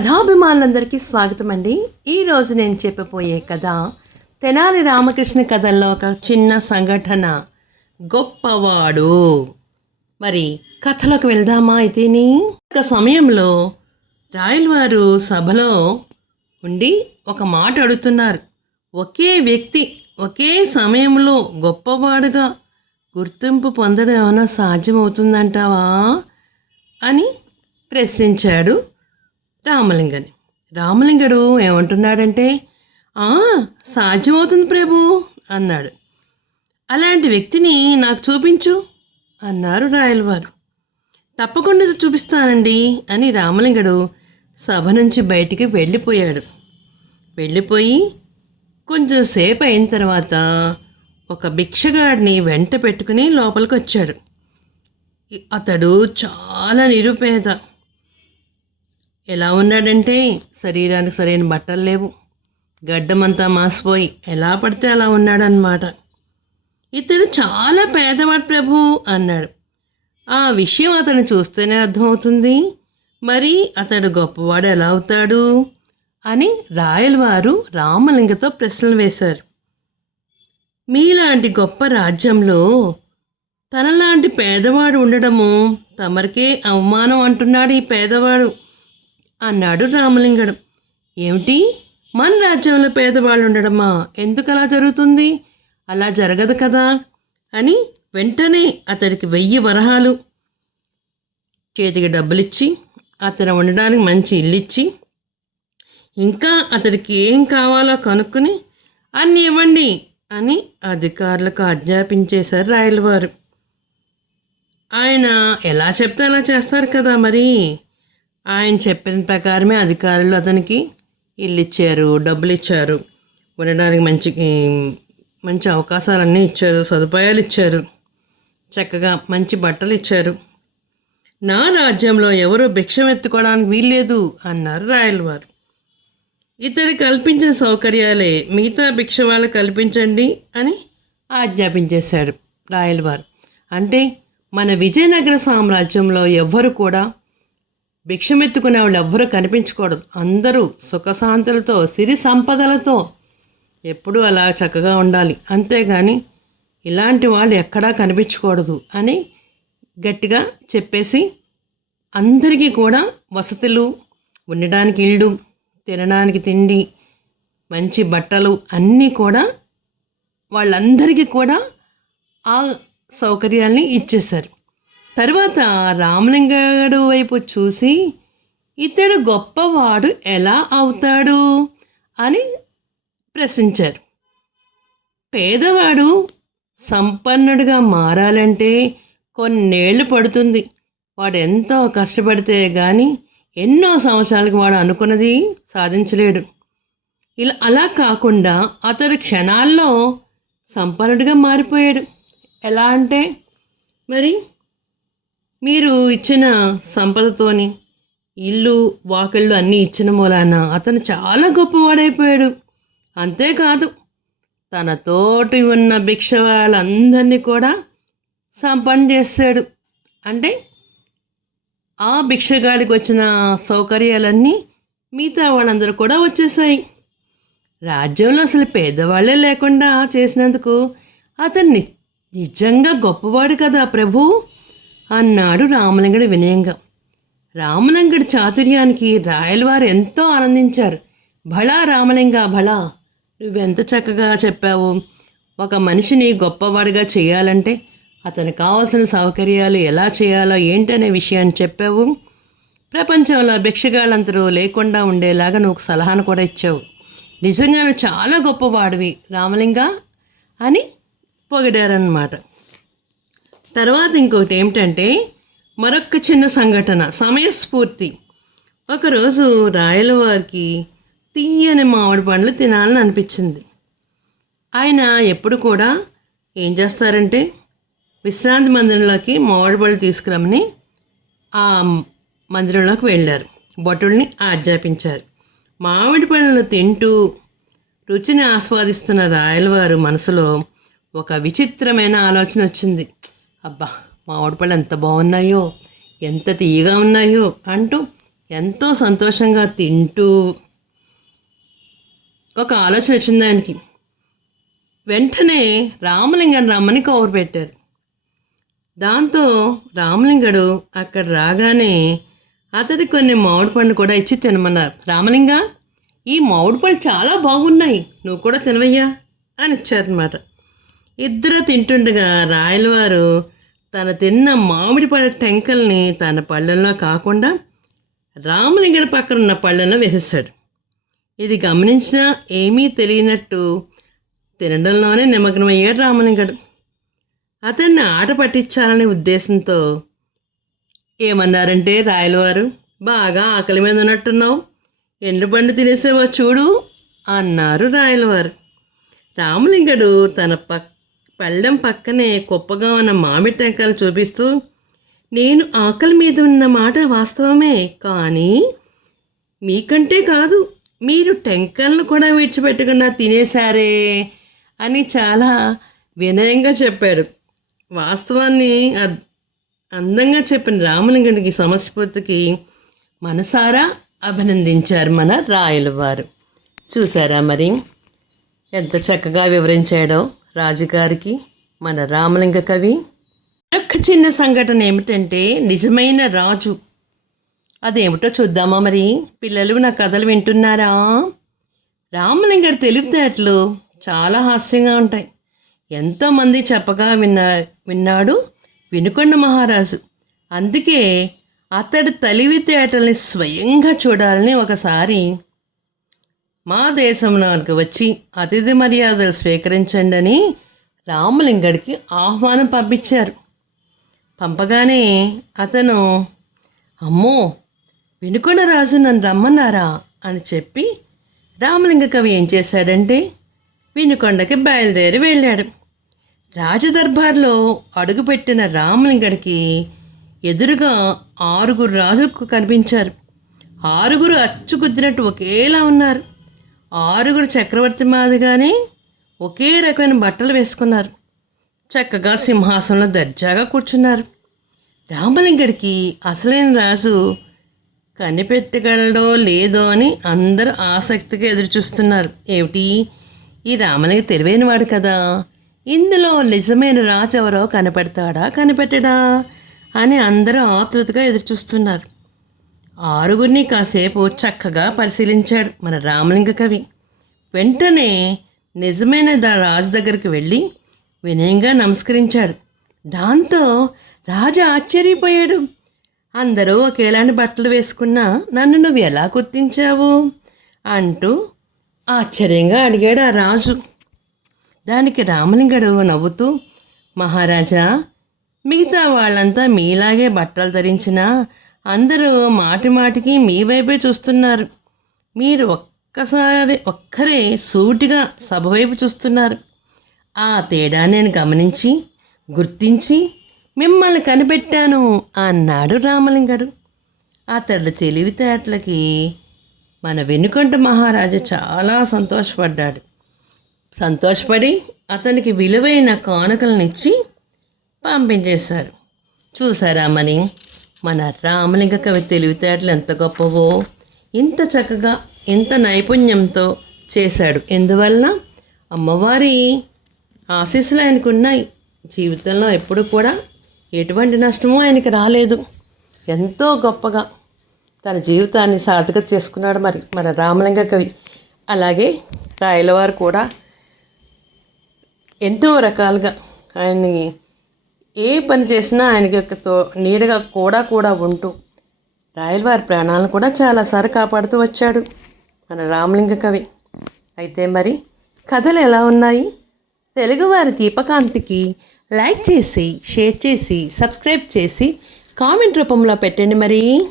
కథాభిమానులందరికీ స్వాగతం అండి ఈరోజు నేను చెప్పబోయే కథ తెనాలి రామకృష్ణ కథల్లో ఒక చిన్న సంఘటన. గొప్పవాడు. మరి కథలోకి వెళ్దామా అయితేని ఒక సమయంలో రాయల్ వారు సభలో ఉండి ఒక మాట అడుగుతున్నారు. ఒకే వ్యక్తి ఒకే సమయంలో గొప్పవాడుగా గుర్తింపు పొందడం ఏమైనా సాధ్యమవుతుందంటావా? అని ప్రశ్నించాడు రామలింగని. రామలింగడు ఏమంటున్నాడంటే సాధ్యమవుతుంది ప్రభు అన్నాడు. అలాంటి వ్యక్తిని నాకు చూపించు అన్నారు రాయలవారు. తప్పకుండా చూపిస్తానండి అని రామలింగడు సభ నుంచి బయటికి వెళ్ళిపోయాడు. వెళ్ళిపోయి కొంచెం సేపు అయిన తర్వాత ఒక భిక్షగాడిని వెంట పెట్టుకుని లోపలికి వచ్చాడు అతడు చాలా నిరుపేద. ఎలా ఉన్నాడంటే శరీరానికి సరైన బట్టలు లేవు. గడ్డమంతా మాసిపోయి ఎలా పడితే అలా ఉన్నాడనమాట ఇతడు చాలా పేదవాడు ప్రభు అన్నాడు. ఆ విషయం అతను చూస్తేనే అర్థమవుతుంది. మరి అతడు గొప్పవాడు ఎలా అవుతాడు? అని రాయలవారు రామలింగతో ప్రశ్నలు వేశారు. మీలాంటి గొప్ప రాజ్యంలో తనలాంటి పేదవాడు ఉండడము తమరికే అవమానం అంటున్నాడు ఈ పేదవాడు. అన్నాడు రామలింగడు. ఏమిటి? మన రాజ్యంలో పేదవాళ్ళు ఉండడమా ఎందుకు అలా జరుగుతుంది? అలా జరగదు కదా? అని వెంటనే అతడికి వెయ్యి వరహాలు. చేతికి డబ్బులిచ్చి అతను ఉండడానికి మంచి ఇల్లు ఇచ్చి ఇంకా అతడికి ఏం కావాలో కనుక్కొని అన్ని ఇవ్వండి అని అధికారులకు ఆజ్ఞాపించేశారు రాయలవారు. ఆయన ఎలా చెప్తే అలా చేస్తారు కదా మరి? ఆయన చెప్పిన ప్రకారమే అధికారులు అతనికి ఇల్లు ఇచ్చారు డబ్బులు ఇచ్చారు ఉండడానికి మంచి మంచి అవకాశాలన్నీ ఇచ్చారు సదుపాయాలు ఇచ్చారు చక్కగా మంచి బట్టలు ఇచ్చారు నా రాజ్యంలో ఎవరు భిక్షం ఎత్తుకోవడానికి వీల్లేదు అన్నారు రాయలవారు. ఇతడు కల్పించిన సౌకర్యాలే మిగతా భిక్ష వాళ్ళు కల్పించండి అని ఆజ్ఞాపించేశాడు రాయలవారు. అంటే మన విజయనగర సామ్రాజ్యంలో ఎవ్వరు కూడా భిక్షమెత్తుకునే వాళ్ళు ఎవ్వరూ కనిపించకూడదు. అందరూ సుఖశాంతులతో సిరి సంపదలతో ఎప్పుడూ అలా చక్కగా ఉండాలి. అంతేగాని ఇలాంటి వాళ్ళు ఎక్కడా కనిపించకూడదు అని గట్టిగా చెప్పేసి అందరికీ కూడా వసతులు ఉండడానికి ఇల్లు తినడానికి తిండి మంచి బట్టలు అన్నీ కూడా వాళ్ళందరికీ కూడా ఆ సౌకర్యాల్ని ఇచ్చేశారు. తర్వాత రామలింగడు వైపు చూసి ఇతడు గొప్పవాడు ఎలా అవుతాడు? అని ప్రశ్నించారు. పేదవాడు సంపన్నుడిగా మారాలంటే కొన్నేళ్ళు పడుతుంది. వాడు ఎంతో కష్టపడితే కానీ ఎన్నో సంవత్సరాలకు వాడు అనుకున్నది సాధించలేడు. ఇలా అలా కాకుండా అతడు క్షణాల్లో సంపన్నుడిగా మారిపోయాడు. ఎలా అంటే మరి మీరు ఇచ్చిన సంపదతోని ఇల్లు వాకిళ్ళు అన్నీ ఇచ్చిన మూలాన అతను చాలా గొప్పవాడైపోయాడు. అంతేకాదు తన తోటి ఉన్న భిక్ష వాళ్ళందరినీ కూడా సంపన్న చేస్తాడు. అంటే ఆ భిక్షగాడికి వచ్చిన సౌకర్యాలన్నీ మిగతా వాళ్ళందరూ కూడా వచ్చేసాయి రాజ్యంలో అసలు పేదవాళ్ళే లేకుండా చేసినందుకు అతను ని- నిజంగా గొప్పవాడు కదా ప్రభు. అన్నాడు రామలింగడు వినయంగా. రామలింగడి చాతుర్యానికి రాయలవారు ఎంతో ఆనందించారు. భళా రామలింగ భళా! నువ్వెంత చక్కగా చెప్పావు? ఒక మనిషిని గొప్పవాడిగా చేయాలంటే అతనికి కావాల్సిన సౌకర్యాలు ఎలా చేయాలో ఏంటనే విషయాన్ని చెప్పావు? ప్రపంచంలో భిక్షగాళ్ళందరూ లేకుండా ఉండేలాగా నువ్వు సలహాను కూడా ఇచ్చావు. నిజంగా నువ్వు చాలా గొప్పవాడివి రామలింగ అని పొగిడారన్నమాట. తర్వాత ఇంకొకటి ఏమిటంటే మరొక చిన్న సంఘటన సమయస్ఫూర్తి. ఒకరోజు రాయల వారికి తీయని మామిడి పండ్లు తినాలని అనిపించింది. ఆయన ఎప్పుడు కూడా ఏం చేస్తారంటే విశ్రాంతి మందిరంలోకి మామిడి పళ్ళు తీసుకురమ్మని ఆ మందిరంలోకి వెళ్ళారు. భటుల్ని ఆజ్ఞాపించారు. మామిడి పళ్ళను తింటూ రుచిని ఆస్వాదిస్తున్న రాయలవారు మనసులో ఒక విచిత్రమైన ఆలోచన వచ్చింది. అబ్బా మామిడి పళ్ళు ఎంత బాగున్నాయో ఎంత తీయగా ఉన్నాయో అంటూ ఎంతో సంతోషంగా తింటూ ఒక ఆలోచన వచ్చింది ఆయనకి. వెంటనే రామలింగం రమ్మని కౌరు పెట్టారు. దాంతో రామలింగడు అక్కడ రాగానే అతడి కొన్ని మామిడి పండు కూడా ఇచ్చి తినమన్నారు. రామలింగ ఈ మామిడి పళ్ళు చాలా బాగున్నాయి నువ్వు కూడా తినవయ్యా అని ఇచ్చారనమాట ఇద్దరు తింటుండగా రాయలవారు తన తిన్న మామిడి పళ్ళ టెంకల్ని తన పళ్ళల్లో కాకుండా రామలింగడి పక్కన ఉన్న పళ్ళల్లో వేసేసాడు ఇది గమనించినా ఏమీ తెలియనట్టు తినడంలోనే నిమగ్నమయ్యాడు రామలింగడు. అతన్ని ఆట పట్టించాలనే ఉద్దేశంతో ఏమన్నారంటే రాయలవారు బాగా ఆకలి మీద ఉన్నట్టున్నావు ఎండు పండు తినేసేవో చూడు అన్నారు రాయలవారు. రామలింగడు తన పక్క పళ్ళెం పక్కనే కుప్పగా ఉన్న మామిడి టెంకాయలు చూపిస్తూ నేను ఆకలి మీద ఉన్న మాట వాస్తవమే కానీ మీకంటే కాదు మీరు టెంకాయలను కూడా విడిచిపెట్టకుండా తినేశారే అని చాలా వినయంగా చెప్పారు. వాస్తవాన్ని అద్- అందంగా చెప్పిన రామలింగడికి సమస్యపూర్తికి మనసారా అభినందించారు మన రాయలవారు. చూసారా మరి? ఎంత చక్కగా వివరించాడో. రాజుగారికి మన రామలింగ కవి. ఒక చిన్న సంఘటన ఏమిటంటే నిజమైన రాజు. అదేమిటో చూద్దామా మరి? పిల్లలు నా కథలు వింటున్నారా? రామలింగడి తెలివితేటలు చాలా హాస్యంగా ఉంటాయి. ఎంతోమంది చెప్పగా విన్నా విన్నాడు వినుకొండ మహారాజు. అందుకే అతడి తెలివితేటల్ని స్వయంగా చూడాలని ఒకసారి మా దేశంలోకి వచ్చి అతిథి మర్యాదలు స్వీకరించండి అని రామలింగడికి ఆహ్వానం పంపించారు. పంపగానే అతను అమ్మో వినుకొండ రాజు నన్ను రమ్మన్నారా? అని చెప్పి రామలింగ కవి ఏం చేశాడంటే వినుకొండకి బయలుదేరి వెళ్ళాడు. రాజదర్బార్లో అడుగుపెట్టిన రామలింగడికి ఎదురుగా ఆరుగురు రాజులకు కనిపించారు. ఆరుగురు అచ్చుకుద్దినట్టు ఒకేలా ఉన్నారు. ఆరుగురు చక్రవర్తి మాదిగానే ఒకే రకమైన బట్టలు వేసుకున్నారు. చక్కగా సింహాసనంలో దర్జాగా కూర్చున్నారు. రామలింగడికి అసలైన రాజు కనిపెట్టగలడో లేదో అని అందరూ ఆసక్తిగా ఎదురుచూస్తున్నారు. ఏమిటి? ఈ రామలింగ తెలివైనవాడు కదా. ఇందులో నిజమైన రాజు ఎవరో కనిపెడతాడా కనిపెట్టడా అని అందరూ ఆతృతగా ఎదురుచూస్తున్నారు. ఆరుగురిని కాసేపు చక్కగా పరిశీలించాడు మన రామలింగ కవి. వెంటనే నిజమైన దా రాజు దగ్గరికి వెళ్ళి వినయంగా నమస్కరించాడు. దాంతో రాజు ఆశ్చర్యపోయాడు. అందరూ ఒకేలాంటి బట్టలు వేసుకున్నా నన్ను నువ్వు ఎలా గుర్తించావు? అంటూ ఆశ్చర్యంగా అడిగాడు ఆ రాజు. దానికి రామలింగడు నవ్వుతూ మహారాజా మిగతా వాళ్ళంతా మీలాగే బట్టలు ధరించినా అందరూ మాటిమాటికి మీ వైపే చూస్తున్నారు. మీరు ఒక్కసారి ఒక్కరే సూటిగా సభ వైపు చూస్తున్నారు. ఆ తేడా నేను గమనించి గుర్తించి మిమ్మల్ని కనిపెట్టాను అన్నాడు రామలింగడు. అతడి తెలివితేటలకి మన వెనుకంట మహారాజు చాలా సంతోషపడ్డాడు. సంతోషపడి అతనికి విలువైన కానుకలనిచ్చి పంపించేశారు. చూసారా మరి మన రామలింగ కవి తెలివితేటలు ఎంత గొప్పవో ఇంత చక్కగా ఇంత నైపుణ్యంతో చేశాడు. ఎందువలన? అమ్మవారి ఆశీస్సులు ఆయనకు ఉన్నాయి జీవితంలో ఎప్పుడు కూడా ఎటువంటి నష్టమూ ఆయనకి రాలేదు. ఎంతో గొప్పగా తన జీవితాన్ని సార్థకత చేసుకున్నాడు మరి మన రామలింగ కవి. అలాగే రాయలవారు కూడా ఎన్నో రకాలుగా ఆయన్ని ఏ పని చేసినా ఆయన యొక్క నీడగా కూడా కూడా ఉంటూ రాయలవారి ప్రాణాలను కూడా చాలాసార్లు కాపాడుతూ వచ్చాడు మన రామలింగ కవి. అయితే మరి కథలు ఎలా ఉన్నాయి? తెలుగువారి దీపకాంతికి లైక్ చేసి షేర్ చేసి సబ్స్క్రైబ్ చేసి కామెంట్ రూపంలో పెట్టండి మరి.